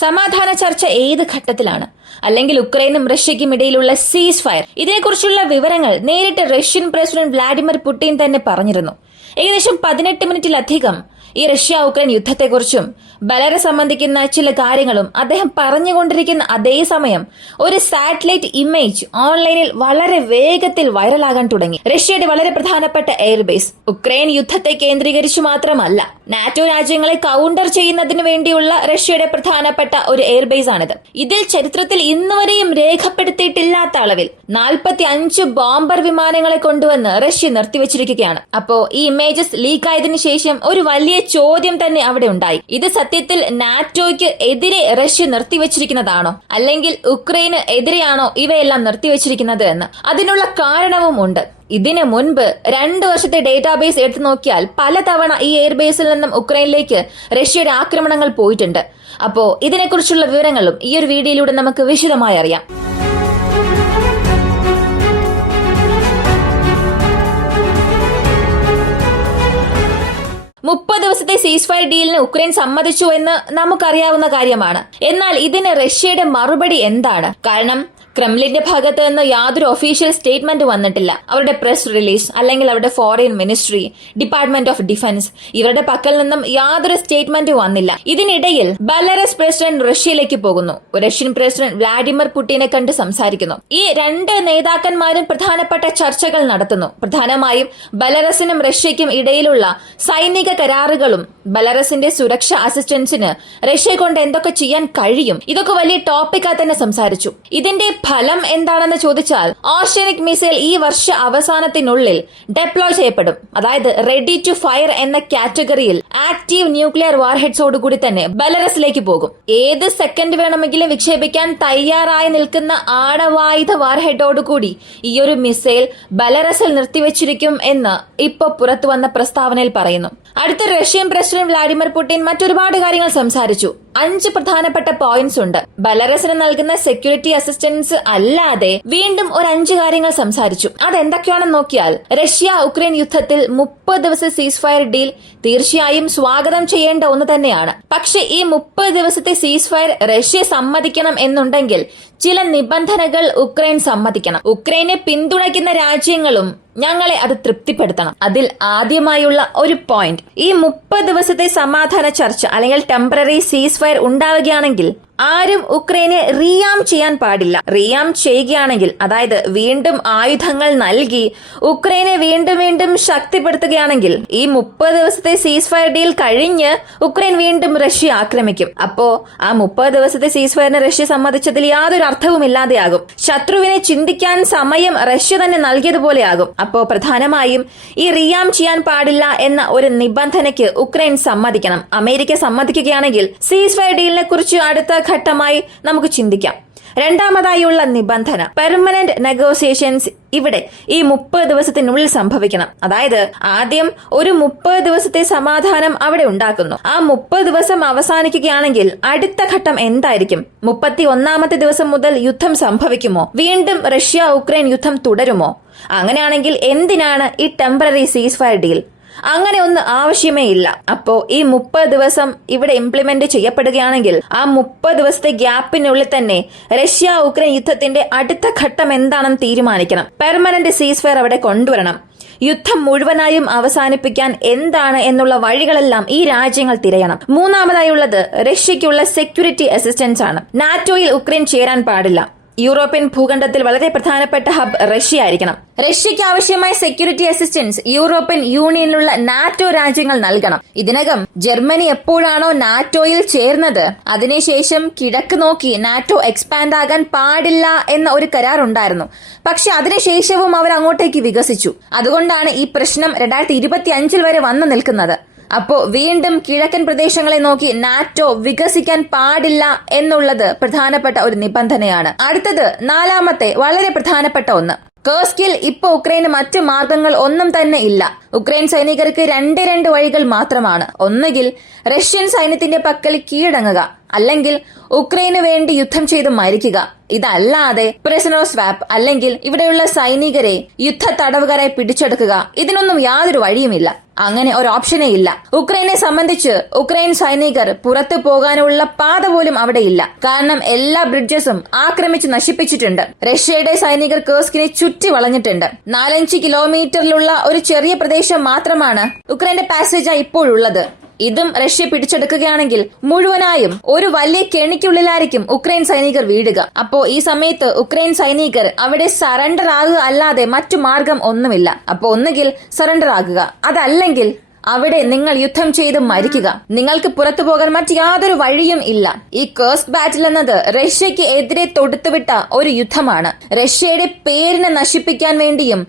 സമാധാന ചർച്ച ഏത് ഘട്ടത്തിലാണ്? അല്ലെങ്കിൽ ഉക്രൈനും റഷ്യയ്ക്കും ഇടയിലുള്ള സീസ് ഫയർ? ഇതിനെക്കുറിച്ചുള്ള വിവരങ്ങൾ നേരിട്ട് റഷ്യൻ പ്രസിഡന്റ് വ്ളാഡിമിർ പുടിൻ തന്നെ പറഞ്ഞിരുന്നു. ഏകദേശം 18 മിനിറ്റിലധികം ഈ റഷ്യ ഉക്രൈൻ യുദ്ധത്തെക്കുറിച്ചും ബെലാറസ് സംബന്ധിക്കുന്ന ചില കാര്യങ്ങളും അദ്ദേഹം പറഞ്ഞുകൊണ്ടിരിക്കുന്ന അതേ സമയം ഒരു സാറ്റലൈറ്റ് ഇമേജ് ഓൺലൈനിൽ വളരെ വേഗത്തിൽ വൈറലാകാൻ തുടങ്ങി. റഷ്യയുടെ വളരെ പ്രധാനപ്പെട്ട എയർബേസ്. ഉക്രൈൻ യുദ്ധത്തെ കേന്ദ്രീകരിച്ചു മാത്രമല്ല, നാറ്റോ രാജ്യങ്ങളെ കൗണ്ടർ ചെയ്യുന്നതിന് വേണ്ടിയുള്ള റഷ്യയുടെ പ്രധാനപ്പെട്ട ഒരു എയർബേസ് ആണിത്. ഇതിൽ ചരിത്രത്തിൽ ഇന്നുവരെയും രേഖപ്പെടുത്തിയിട്ടില്ലാത്ത അളവിൽ 45 ബോംബർ വിമാനങ്ങളെ കൊണ്ടുവന്ന് റഷ്യ നിർത്തിവച്ചിരിക്കുകയാണ്. അപ്പോ ഈ ഇമേജസ് ലീക്ക് ആയതിനു ശേഷം ഒരു വലിയ ചോദ്യം തന്നെ അവിടെ ഉണ്ടായി. ഇത് സത്യത്തിൽ നാറ്റോയ്ക്ക് എതിരെ റഷ്യ നിർത്തിവച്ചിരിക്കുന്നതാണോ, അല്ലെങ്കിൽ ഉക്രൈന് എതിരെയാണോ ഇവയെല്ലാം നിർത്തിവച്ചിരിക്കുന്നത് എന്ന്? അതിനുള്ള കാരണവും ഉണ്ട്. ഇതിനു മുൻപ് 2 വർഷത്തെ ഡേറ്റാബേസ് എടുത്തു നോക്കിയാൽ പലതവണ ഈ എയർബേസിൽ നിന്നും ഉക്രൈനിലേക്ക് റഷ്യയുടെ ആക്രമണങ്ങൾ പോയിട്ടുണ്ട്. അപ്പോ ഇതിനെക്കുറിച്ചുള്ള വിവരങ്ങളും ഈ ഒരു വീഡിയോയിലൂടെ നമുക്ക് വിശദമായി അറിയാം. മുപ്പത് ദിവസത്തെ സീസ് ഫയർ ഡീലിന് ഉക്രൈൻ സമ്മതിച്ചു എന്ന് നമുക്കറിയാവുന്ന കാര്യമാണ്. എന്നാൽ ഇതിന് റഷ്യയുടെ മറുപടി എന്താണ്? കാരണം ക്രെംലിന്റെ ഭാഗത്ത് നിന്ന് യാതൊരു ഒഫീഷ്യൽ സ്റ്റേറ്റ്മെന്റ് വന്നിട്ടില്ല. അവരുടെ പ്രസ് റിലീസ് അല്ലെങ്കിൽ അവരുടെ foreign ministry, department of defence, ഇവരുടെ പക്കൽ നിന്നും യാതൊരു സ്റ്റേറ്റ്മെന്റ് വന്നില്ല. ഇതിനിടയിൽ ബെലാറസ് പ്രസിഡന്റ് റഷ്യയിലേക്ക് പോകുന്നു. റഷ്യൻ പ്രസിഡന്റ് വ്ളാഡിമിർ പുടിനെ കണ്ട് സംസാരിക്കുന്നു. ഈ 2 നേതാക്കന്മാരും പ്രധാനപ്പെട്ട ചർച്ചകൾ നടത്തുന്നു. പ്രധാനമായും ബെലാറസിനും റഷ്യയ്ക്കും ഇടയിലുള്ള സൈനിക കരാറുകളും ബെലാറസിന്റെ സുരക്ഷാ അസിസ്റ്റൻസിന് റഷ്യയെ കൊണ്ട് എന്തൊക്കെ ചെയ്യാൻ കഴിയും, ഇതൊക്കെ വലിയ ടോപ്പിക്കായി തന്നെ സംസാരിച്ചു. ഇതിന്റെ ഫലം എന്താണെന്ന് ചോദിച്ചാൽ, ഓർഷനിക് മിസൈൽ ഈ വർഷ അവസാനത്തിനുള്ളിൽ ഡെപ്ലോയ് ചെയ്യപ്പെടും. അതായത് റെഡി ടു ഫയർ എന്ന കാറ്റഗറിയിൽ ആക്റ്റീവ് ന്യൂക്ലിയർ വാർഹെഡ്സോടുകൂടി തന്നെ ബെലാറസിലേക്ക് പോകും. ഏത് സെക്കൻഡ് വേണമെങ്കിലും വിക്ഷേപിക്കാൻ തയ്യാറായി നിൽക്കുന്ന ആണവായുധ വാർഹെഡോടുകൂടി ഈ ഒരു മിസൈൽ ബെലാറസിൽ നിർത്തിവച്ചിരിക്കും എന്ന് ഇപ്പൊ പുറത്തു വന്ന പ്രസ്താവനയിൽ പറയുന്നു. അടുത്ത റഷ്യൻ പ്രസിഡന്റ് വ്ളാഡിമിർ പുടിൻ മറ്റൊരുപാട് കാര്യങ്ങൾ സംസാരിച്ചു. 5 പ്രധാനപ്പെട്ട പോയിന്റ്സ് ഉണ്ട്. ബെലാറസിന് നൽകുന്ന സെക്യൂരിറ്റി അസിസ്റ്റൻസ് അല്ലാതെ വീണ്ടും ഒരു 5 കാര്യങ്ങൾ സംസാരിച്ചു. അതെന്തൊക്കെയാണെന്ന് നോക്കിയാൽ, റഷ്യ ഉക്രൈൻ യുദ്ധത്തിൽ 30 ദിവസത്തെ സീസ് ഫയർ ഡീൽ തീർച്ചയായും സ്വാഗതം ചെയ്യേണ്ട ഒന്ന് തന്നെയാണ്. പക്ഷെ ഈ 30 ദിവസത്തെ സീസ് ഫയർ റഷ്യ സമ്മതിക്കണം എന്നുണ്ടെങ്കിൽ ചില നിബന്ധനകൾ ഉക്രൈൻ സമ്മതിക്കണം. ഉക്രൈനെ പിന്തുണയ്ക്കുന്ന രാജ്യങ്ങളും ഞങ്ങളെ അത് തൃപ്തിപ്പെടുത്തണം. അതിൽ ആദ്യമായുള്ള ഒരു പോയിന്റ്, ഈ 30 ദിവസത്തെ സമാധാന ചർച്ച അല്ലെങ്കിൽ ടെമ്പററി സീസ് ഫയർ ഉണ്ടാവുകയാണെങ്കിൽ ആരും ഉക്രൈനെ റീആം ചെയ്യാൻ പാടില്ല. റീആം ചെയ്യുകയാണെങ്കിൽ, അതായത് വീണ്ടും ആയുധങ്ങൾ നൽകി ഉക്രൈനെ വീണ്ടും ശക്തിപ്പെടുത്തുകയാണെങ്കിൽ, ഈ 30 ദിവസത്തെ സീസ് ഫയർ ഡീൽ കഴിഞ്ഞ് ഉക്രൈൻ വീണ്ടും റഷ്യ ആക്രമിക്കും. അപ്പോ ആ 30 ദിവസത്തെ സീസ് ഫയറിന് റഷ്യ സമ്മതിച്ചതിൽ യാതൊരു അർത്ഥവും ഇല്ലാതെയാകും. ശത്രുവിനെ ചിന്തിക്കാൻ സമയം റഷ്യ തന്നെ നൽകിയതുപോലെയാകും. അപ്പോ പ്രധാനമായും ഈ റീആം ചെയ്യാൻ പാടില്ല എന്ന ഒരു നിബന്ധനയ്ക്ക് ഉക്രൈൻ സമ്മതിക്കണം. അമേരിക്ക സമ്മതിക്കുകയാണെങ്കിൽ സീസ് ഫയർ ഡീലിനെ കുറിച്ച് അടുത്ത ഘട്ടമായി നമുക്ക് ചിന്തിക്കാം. രണ്ടാമതായുള്ള നിബന്ധന, പെർമനന്റ് നെഗോസിയേഷൻസ് ഇവിടെ ഈ 30 ദിവസത്തിനുള്ളിൽ സംഭവിക്കണം. അതായത് ആദ്യം ഒരു 30 ദിവസത്തെ സമാധാനം അവിടെ ഉണ്ടാക്കുന്നു. ആ 30 ദിവസം അവസാനിക്കുകയാണെങ്കിൽ അടുത്ത ഘട്ടം എന്തായിരിക്കും? 31ാമത്തെ ദിവസം മുതൽ യുദ്ധം സംഭവിക്കുമോ? വീണ്ടും റഷ്യ ഉക്രൈൻ യുദ്ധം തുടരുമോ? അങ്ങനെയാണെങ്കിൽ എന്തിനാണ് ഈ ടെമ്പററി സീസ് ഫയർ ഡീൽ? അങ്ങനെ ഒന്നും ആവശ്യമേ ഇല്ല. അപ്പോ ഈ 30 ദിവസം ഇവിടെ ഇംപ്ലിമെന്റ് ചെയ്യപ്പെടുകയാണെങ്കിൽ ആ 30 ദിവസത്തെ ഗ്യാപ്പിനുള്ളിൽ തന്നെ റഷ്യ ഉക്രൈൻ യുദ്ധത്തിന്റെ അടുത്ത ഘട്ടം എന്താണെന്ന് തീരുമാനിക്കണം. പെർമനന്റ് സീസ് ഫയർ അവിടെ കൊണ്ടുവരണം. യുദ്ധം മുഴുവനായും അവസാനിപ്പിക്കാൻ എന്താണ് എന്നുള്ള വഴികളെല്ലാം ഈ രാജ്യങ്ങൾ തിരയണം. മൂന്നാമതായുള്ളത് റഷ്യയ്ക്കുള്ള സെക്യൂരിറ്റി അസിസ്റ്റൻസ് ആണ്. നാറ്റോയിൽ ഉക്രൈൻ ചേരാൻ പാടില്ല. യൂറോപ്യൻ ഭൂഖണ്ഡത്തിൽ വളരെ പ്രധാനപ്പെട്ട ഹബ് റഷ്യ ആയിരിക്കണം. റഷ്യയ്ക്ക് ആവശ്യമായ സെക്യൂരിറ്റി അസിസ്റ്റൻസ് യൂറോപ്യൻ യൂണിയനിലുള്ള നാറ്റോ രാജ്യങ്ങൾ നൽകണം. ഇതിനകം ജർമ്മനി എപ്പോഴാണോ നാറ്റോയിൽ ചേർന്നത്, അതിനുശേഷം കിഴക്ക് നോക്കി നാറ്റോ എക്സ്പാൻഡ് ആകാൻ പാടില്ല എന്ന ഒരു കരാർ ഉണ്ടായിരുന്നു. പക്ഷെ അതിനുശേഷവും അവർ അങ്ങോട്ടേക്ക് വികസിച്ചു. അതുകൊണ്ടാണ് ഈ പ്രശ്നം 2025 വരെ വന്നു നിൽക്കുന്നത്. അപ്പോ വീണ്ടും കിഴക്കൻ പ്രദേശങ്ങളെ നോക്കി നാറ്റോ വികസിക്കാൻ പാടില്ല എന്നുള്ളത് പ്രധാനപ്പെട്ട ഒരു നിബന്ധനയാണ്. അടുത്തത് 4ാമത്തെ വളരെ പ്രധാനപ്പെട്ട ഒന്ന്, കേർസ്കിൽ ഇപ്പൊ ഉക്രൈന് മറ്റു മാർഗങ്ങൾ ഒന്നും തന്നെ ഇല്ല. ഉക്രൈൻ സൈനികർക്ക് രണ്ട് വഴികൾ മാത്രമാണ്. ഒന്നുകിൽ റഷ്യൻ സൈന്യത്തിന്റെ പക്കൽ കീഴടങ്ങുക, അല്ലെങ്കിൽ ഉക്രൈന് വേണ്ടി യുദ്ധം ചെയ്ത് മരിക്കുക. ഇതല്ലാതെ പ്രിസണർ സ്വാപ്പ് അല്ലെങ്കിൽ ഇവിടെയുള്ള സൈനികരെ യുദ്ധ തടവുകാരായി പിടിച്ചെടുക്കുക, ഇതിനൊന്നും യാതൊരു വഴിയുമില്ല. അങ്ങനെ ഒരു ഓപ്ഷനേ ഇല്ല. ഉക്രൈനെ സംബന്ധിച്ച് ഉക്രൈൻ സൈനികർ പുറത്തു പോകാനുള്ള പാത പോലും അവിടെ ഇല്ല. കാരണം എല്ലാ ബ്രിഡ്ജസും ആക്രമിച്ച് നശിപ്പിച്ചിട്ടുണ്ട്. റഷ്യയുടെ സൈനികർ കേർസ്കിനെ ചുറ്റി വളഞ്ഞിട്ടുണ്ട്. 4-5 കിലോമീറ്ററിലുള്ള ഒരു ചെറിയ പ്രദേശം മാത്രമാണ് ഉക്രൈന്റെ പാസേജായി ഇപ്പോഴുള്ളത്. ഇതും റഷ്യ പിടിച്ചെടുക്കുകയാണെങ്കിൽ മുഴുവനായും ഒരു വലിയ കെണിക്കുള്ളിലായിരിക്കും ഉക്രൈൻ സൈനികർ വീഴുക. അപ്പോ ഈ സമയത്ത് ഉക്രൈൻ സൈനികർ അവിടെ സറണ്ടർ ആകുക അല്ലാതെ മറ്റു മാർഗം ഒന്നുമില്ല. അപ്പോ ഒന്നുകിൽ സറണ്ടർ ആകുക, അതല്ലെങ്കിൽ അവിടെ നിങ്ങൾ യുദ്ധം ചെയ്ത് മരിക്കുക. നിങ്ങൾക്ക് പുറത്തു പോകാൻ മറ്റ് യാതൊരു വഴിയും ഇല്ല. ഈ കേഴ്സ്ഡ് ബാറ്റിൽ എന്നത് റഷ്യക്ക് എതിരെ തൊടുത്തുവിട്ട ഒരു യുദ്ധമാണ്. റഷ്യയുടെ പേരിനെ നശിപ്പിക്കാൻ വേണ്ടിയും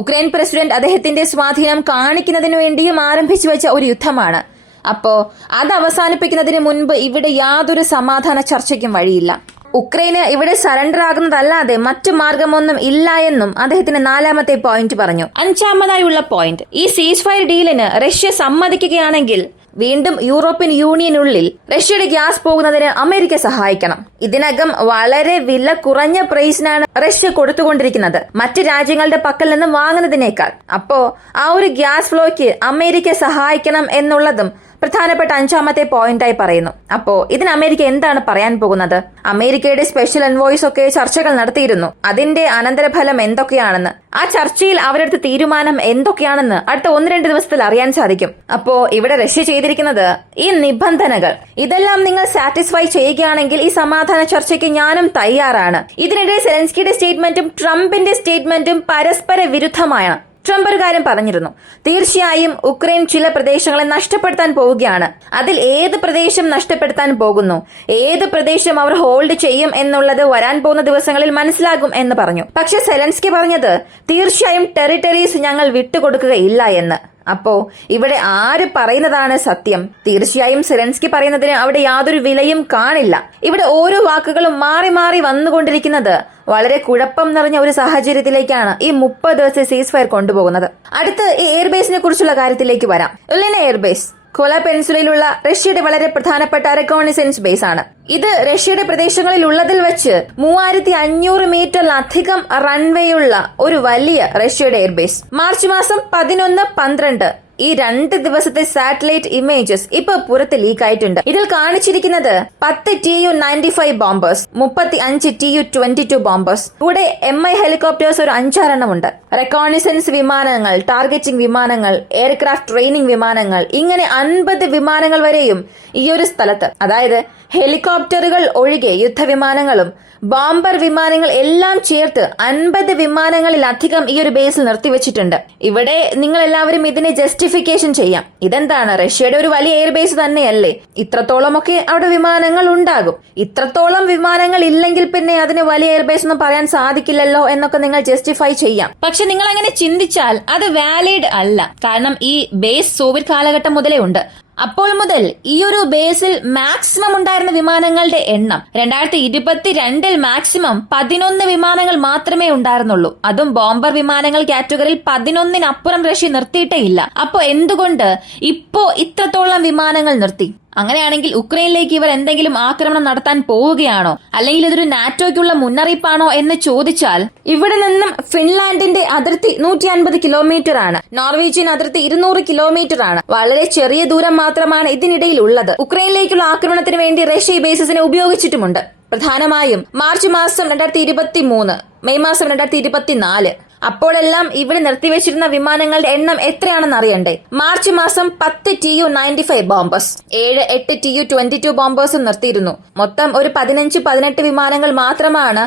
ഉക്രൈൻ പ്രസിഡന്റ് അദ്ദേഹത്തിന്റെ സ്വാധീനം കാണിക്കുന്നതിനു വേണ്ടിയും ആരംഭിച്ചു വെച്ച ഒരു യുദ്ധമാണ്. അപ്പോ അത് അവസാനിപ്പിക്കുന്നതിന് മുൻപ് ഇവിടെ യാതൊരു സമാധാന ചർച്ചയ്ക്കും വഴിയില്ല. ഉക്രൈന് ഇവിടെ സറണ്ടർ ആകുന്നതല്ലാതെ മറ്റു മാർഗമൊന്നും ഇല്ല എന്നും അദ്ദേഹത്തിന് 4ാമത്തെ പോയിന്റ് പറഞ്ഞു. 5ാമതായുള്ള പോയിന്റ്, ഈ സീസ് ഫയർ ഡീലിന് റഷ്യ സമ്മതിക്കുകയാണെങ്കിൽ വീണ്ടും യൂറോപ്യൻ യൂണിയനുള്ളിൽ റഷ്യയുടെ ഗ്യാസ് പോകുന്നതിന് അമേരിക്ക സഹായിക്കണം. ഇതിനകം വളരെ വില കുറഞ്ഞ പ്രൈസിനാണ് റഷ്യ കൊടുത്തുകൊണ്ടിരിക്കുന്നത് മറ്റ് രാജ്യങ്ങളുടെ പക്കൽ നിന്നും വാങ്ങുന്നതിനേക്കാൾ. അപ്പോ ആ ഒരു ഗ്യാസ് ഫ്ലോയ്ക്ക് അമേരിക്ക സഹായിക്കണം എന്നുള്ളതും പ്രധാനപ്പെട്ട 5ാമത്തെ പോയിന്റായി പറയുന്നു. അപ്പോ ഇതിന് അമേരിക്ക എന്താണ് പറയാൻ പോകുന്നത്? അമേരിക്കയുടെ സ്പെഷ്യൽ എൻവോയ്സ് ഒക്കെ ചർച്ചകൾ നടത്തിയിരുന്നു. അതിന്റെ അനന്തരഫലം എന്തൊക്കെയാണെന്ന്, ആ ചർച്ചയിൽ അവരെടുത്ത തീരുമാനം എന്തൊക്കെയാണെന്ന് അടുത്ത 1-2 ദിവസത്തിൽ അറിയാൻ സാധിക്കും. അപ്പോ ഇവിടെ റഷ്യ ചെയ്തിരിക്കുന്നത് ഈ നിബന്ധനകൾ ഇതെല്ലാം നിങ്ങൾ സാറ്റിസ്ഫൈ ചെയ്യുകയാണെങ്കിൽ ഈ സമാധാന ചർച്ചയ്ക്ക് ഞാനും തയ്യാറാണ്. ഇതിനിടെ സെലൻസ്കിയുടെ സ്റ്റേറ്റ്മെന്റും ട്രംപിന്റെ സ്റ്റേറ്റ്മെന്റും പരസ്പര വിരുദ്ധമാണ്. ട്രംപ് ഒരു കാര്യം പറഞ്ഞിരുന്നു, തീർച്ചയായും ഉക്രൈൻ ചില പ്രദേശങ്ങളെ നഷ്ടപ്പെടുത്താൻ പോവുകയാണ്. അതിൽ ഏത് പ്രദേശം നഷ്ടപ്പെടുത്താൻ പോകുന്നു, ഏത് പ്രദേശം അവർ ഹോൾഡ് ചെയ്യും എന്നുള്ളത് വരാൻ പോകുന്ന ദിവസങ്ങളിൽ മനസ്സിലാകും എന്ന് പറഞ്ഞു. പക്ഷെ സെലൻസ്കി പറഞ്ഞത് തീർച്ചയായും ടെറിട്ടറീസ് ഞങ്ങൾ വിട്ടുകൊടുക്കുകയില്ല എന്ന്. അപ്പോ ഇവിടെ ആര് പറയുന്നതാണ് സത്യം? തീർച്ചയായും സെലൻസ്കി പറയുന്നതിന് അവിടെ യാതൊരു വിലയും കാണില്ല. ഇവിടെ ഓരോ വാക്കുകളും മാറി മാറി വന്നുകൊണ്ടിരിക്കുന്നത് വളരെ കുഴപ്പം നിറഞ്ഞ ഒരു സാഹചര്യത്തിലേക്കാണ് ഈ 30 ദിവസത്തെ സീസ് ഫയർ കൊണ്ടുപോകുന്നത്. അടുത്ത് ഈ എയർബേസിനെ കുറിച്ചുള്ള കാര്യത്തിലേക്ക് വരാം. ഇലന എയർബേസ് കോല പെൻസുലയിലുള്ള റഷ്യയുടെ വളരെ പ്രധാനപ്പെട്ട റെക്കോണിസൻസ് ബേസ് ആണ്. ഇത് റഷ്യയുടെ പ്രദേശങ്ങളിൽ ഉള്ളതിൽ വെച്ച് 3500 മീറ്ററിലധികം റൺവേയുള്ള ഒരു വലിയ റഷ്യയുടെ എയർബേസ്. മാർച്ച് മാസം 11, 12 ഈ 2 ദിവസത്തെ സാറ്റലൈറ്റ് ഇമേജസ് ഇപ്പൊ പുറത്ത് ലീക്ക് ആയിട്ടുണ്ട്. ഇതിൽ കാണിച്ചിരിക്കുന്നത് 10 Tu-95 ബോംബേഴ്സ്, 35 Tu-22 ബോംബേഴ്സ്, കൂടെ MI ഹെലികോപ്റ്റേഴ്സ് ഒരു 5-6 ഉണ്ട്. റെക്കോണിസൻസ് വിമാനങ്ങൾ, ടാർഗറ്റിംഗ് വിമാനങ്ങൾ, എയർക്രാഫ്റ്റ് ട്രെയിനിംഗ് വിമാനങ്ങൾ, ഇങ്ങനെ 50 വിമാനങ്ങൾ വരെയും ഈ ഒരു സ്ഥലത്ത്, അതായത് ഹെലികോപ്റ്ററുകൾ ഒഴികെ യുദ്ധവിമാനങ്ങളും ബോംബർ വിമാനങ്ങൾ എല്ലാം ചേർത്ത് 50 വിമാനങ്ങളിലധികം ഈ ഒരു ബേസിൽ നിർത്തിവെച്ചിട്ടുണ്ട്. ഇവിടെ നിങ്ങൾ എല്ലാവരും ഇതിനെ ജസ്റ്റിഫിക്കേഷൻ ചെയ്യാം. ഇതെന്താണ്, റഷ്യയുടെ ഒരു വലിയ എയർബേസ് തന്നെയല്ലേ, ഇത്രത്തോളമൊക്കെ അവിടെ വിമാനങ്ങൾ ഉണ്ടാകും. ഇത്രത്തോളം വിമാനങ്ങൾ ഇല്ലെങ്കിൽ പിന്നെ അതിന് വലിയ എയർബേസ് ഒന്നും പറയാൻ സാധിക്കില്ലല്ലോ എന്നൊക്കെ നിങ്ങൾ ജസ്റ്റിഫൈ ചെയ്യാം. പക്ഷെ നിങ്ങൾ അങ്ങനെ ചിന്തിച്ചാൽ അത് വാലിഡ് അല്ല. കാരണം ഈ ബേസ് സോവിയറ്റ് കാലഘട്ടം മുതലേ ഉണ്ട്. അപ്പോൾ മുതൽ ഈ ഒരു ബേസിൽ മാക്സിമം ഉണ്ടായിരുന്ന വിമാനങ്ങളുടെ എണ്ണം 2022 മാക്സിമം 11 വിമാനങ്ങൾ മാത്രമേ ഉണ്ടായിരുന്നുള്ളൂ. അതും ബോംബർ വിമാനങ്ങൾ കാറ്റഗറിയിൽ 11-നപ്പുറം റഷ്യ നിർത്തിയിട്ടേ ഇല്ല. അപ്പൊ എന്തുകൊണ്ട് ഇപ്പോ ഇത്രത്തോളം വിമാനങ്ങൾ നിർത്തി? അങ്ങനെയാണെങ്കിൽ ഉക്രൈനിലേക്ക് ഇവർ എന്തെങ്കിലും ആക്രമണം നടത്താൻ പോവുകയാണോ, അല്ലെങ്കിൽ ഇതൊരു നാറ്റോയ്ക്കുള്ള മുന്നറിയിപ്പാണോ എന്ന് ചോദിച്ചാൽ, ഇവിടെ നിന്നും ഫിൻലാൻഡിന്റെ അതിർത്തി 150 കിലോമീറ്റർ ആണ്. നോർവീജിയൻ അതിർത്തി 200 കിലോമീറ്റർ ആണ്. വളരെ ചെറിയ ദൂരം മാത്രമാണ് ഇതിനിടയിൽ ഉള്ളത്. ഉക്രൈനിലേക്കുള്ള ആക്രമണത്തിന് വേണ്ടി റഷ്യ ബേസിസിനെ ഉപയോഗിച്ചിട്ടുമുണ്ട്. പ്രധാനമായും മാർച്ച് മാസം 2023, മെയ് മാസം 2024. അപ്പോഴെല്ലാം ഇവിടെ നിർത്തിവെച്ചിരുന്ന വിമാനങ്ങളുടെ എണ്ണം എത്രയാണെന്ന് അറിയണ്ടേ? മാർച്ച് മാസം 10 Tu-95 ബോംബേഴ്സ്, 7-8 Tu-22 ബോംബേഴ്സും നിർത്തിയിരുന്നു. മൊത്തം ഒരു 15-18 വിമാനങ്ങൾ മാത്രമാണ്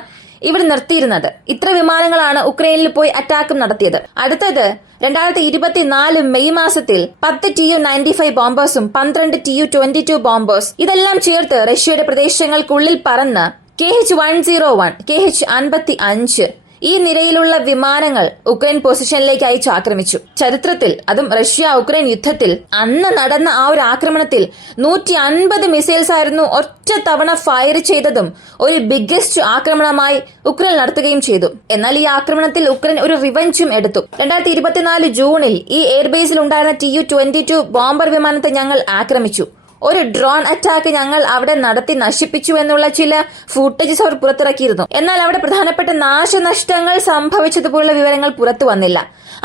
ഇവിടെ നിർത്തിയിരുന്നത്. ഇത്ര വിമാനങ്ങളാണ് ഉക്രൈനിൽ പോയി അറ്റാക്കും നടത്തിയത്. അടുത്തത് 2024 മെയ് മാസത്തിൽ 10 Tu-95 ബോംബേഴ്സും 12 Tu-22 ബോംബേഴ്സ് ഇതെല്ലാം ചേർത്ത് റഷ്യയുടെ പ്രദേശങ്ങൾക്കുള്ളിൽ പറന്ന് KH-101, KH-55 ഈ നിരയിലുള്ള വിമാനങ്ങൾ ഉക്രൈൻ പൊസിഷനിലേക്ക് അയച്ച് ആക്രമിച്ചു. ചരിത്രത്തിൽ, അതും റഷ്യ ഉക്രൈൻ യുദ്ധത്തിൽ അന്ന് നടന്ന ആ ഒരു ആക്രമണത്തിൽ 150 മിസൈൽസ് ആയിരുന്നു ഒറ്റ തവണ ഫയർ ചെയ്തതും ഒരു ബിഗ്ഗസ്റ്റ് ആക്രമണമായി ഉക്രൈൻ നടത്തുകയും ചെയ്തു. എന്നാൽ ഈ ആക്രമണത്തിൽ ഉക്രൈൻ ഒരു റിവഞ്ചും എടുത്തു. 2024 ജൂണിൽ ഈ എയർബേസിൽ ഉണ്ടായിരുന്ന Tu-22 ബോംബർ വിമാനത്തെ ഞങ്ങൾ ആക്രമിച്ചു. ഒരു ഡ്രോൺ അറ്റാക്ക് ഞങ്ങൾ അവിടെ നടത്തി നശിപ്പിച്ചു എന്നുള്ള ചില ഫുട്ടേജസ് അവർ പുറത്തിറക്കിയിരുന്നു. എന്നാൽ അവിടെ പ്രധാനപ്പെട്ട നാശനഷ്ടങ്ങൾ സംഭവിച്ചതുപോലുള്ള വിവരങ്ങൾ പുറത്തു വന്നില്ല.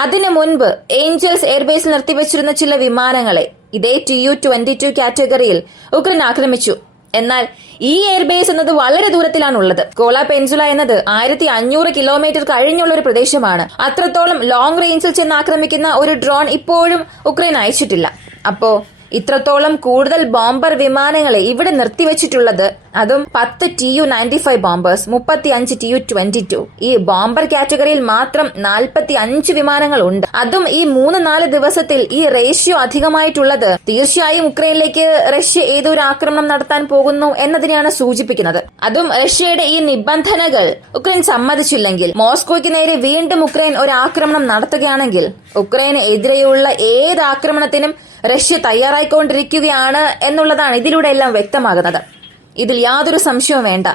അതിനു മുൻപ് ഏഞ്ചൽസ് എയർബേസിൽ നിർത്തിവച്ചിരുന്ന ചില വിമാനങ്ങളെ ഇതേ Tu-22 കാറ്റഗറിയിൽ ഉക്രൈൻ ആക്രമിച്ചു. എന്നാൽ ഈ എയർബേസ് എന്നത് വളരെ ദൂരത്തിലാണുള്ളത്. കോള പെൻസുല എന്നത് 1500 കിലോമീറ്റർ കഴിഞ്ഞുള്ള ഒരു പ്രദേശമാണ്. അത്രത്തോളം ലോങ് റേഞ്ചിൽ ചെന്ന് ആക്രമിക്കുന്ന ഒരു ഡ്രോൺ ഇപ്പോഴും ഉക്രൈൻ അയച്ചിട്ടില്ല. അപ്പോ ഇത്രത്തോളം കൂടുതൽ ബോംബർ വിമാനങ്ങളെ ഇവിടെ നിർത്തിവച്ചിട്ടുള്ളത്, അതും 10 Tu-95 ബോംബേഴ്സ്, 35 Tu-22. ഈ ബോംബർ കാറ്റഗറിയിൽ മാത്രം 45 വിമാനങ്ങൾ ഉണ്ട്. അതും ഈ 3-4 ദിവസത്തിൽ ഈ റേഷ്യോ അധികമായിട്ടുള്ളത് തീർച്ചയായും ഉക്രൈനിലേക്ക് റഷ്യ ഏതൊരു ആക്രമണം നടത്താൻ പോകുന്നു എന്നതിനെയാണ് സൂചിപ്പിക്കുന്നത്. അതും റഷ്യയുടെ ഈ നിബന്ധനകൾ ഉക്രൈൻ സമ്മതിച്ചില്ലെങ്കിൽ, മോസ്കോയ്ക്ക് നേരെ വീണ്ടും ഉക്രൈൻ ഒരു ആക്രമണം നടത്തുകയാണെങ്കിൽ, ഉക്രൈന് എതിരെയുള്ള ഏത് ആക്രമണത്തിനും റഷ്യ തയ്യാറായിക്കൊണ്ടിരിക്കുകയാണ് എന്നുള്ളതാണ് ഇതിലൂടെ എല്ലാം വ്യക്തമാകുന്നത്. ഇതിൽ യാതൊരു സംശയവും വേണ്ട.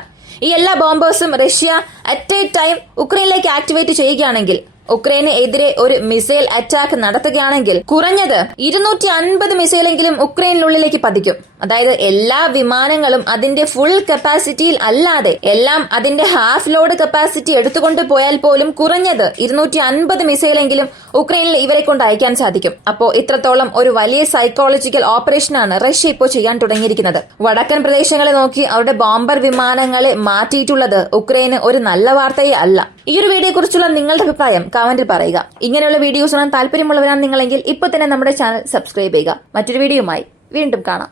ഈ എല്ലാ ബോംബേഴ്സും റഷ്യ അറ്റ് എ ടൈം ഉക്രൈനിലേക്ക് ആക്ടിവേറ്റ് ചെയ്യുകയാണെങ്കിൽ, ഉക്രൈന് എതിരെ ഒരു മിസൈൽ അറ്റാക്ക് നടത്തുകയാണെങ്കിൽ കുറഞ്ഞത് 250 മിസൈലെങ്കിലും ഉക്രൈനിനുള്ളിലേക്ക് പതിക്കും. അതായത് എല്ലാ വിമാനങ്ങളും അതിന്റെ ഫുൾ കപ്പാസിറ്റിയിൽ അല്ലാതെ എല്ലാം അതിന്റെ ഹാഫ് ലോഡ് കപ്പാസിറ്റി എടുത്തുകൊണ്ട് പോയാൽ പോലും കുറഞ്ഞത് 250 മിസൈലെങ്കിലും ഉക്രൈനിൽ ഇവരെ കൊണ്ട് അയക്കാൻ സാധിക്കും. അപ്പോ ഇത്രത്തോളം ഒരു വലിയ സൈക്കോളജിക്കൽ ഓപ്പറേഷനാണ് റഷ്യ ഇപ്പോൾ ചെയ്യാൻ തുടങ്ങിയിരിക്കുന്നത്. വടക്കൻ പ്രദേശങ്ങളെ നോക്കി അവരുടെ ബോംബർ വിമാനങ്ങളെ മാറ്റിയിട്ടുള്ളത് ഉക്രൈന് ഒരു നല്ല വാർത്തയേ അല്ല. ഈ ഒരു വീഡിയോയെ കുറിച്ചുള്ള നിങ്ങളുടെ അഭിപ്രായം കമന്റിൽ പറയുക. ഇങ്ങനെയുള്ള വീഡിയോസ് കാണാൻ താല്പര്യമുള്ളവരാണ് നിങ്ങളെങ്കിൽ ഇപ്പോൾ തന്നെ നമ്മുടെ ചാനൽ സബ്സ്ക്രൈബ് ചെയ്യുക. മറ്റൊരു വീഡിയോയുമായി വീണ്ടും കാണാം.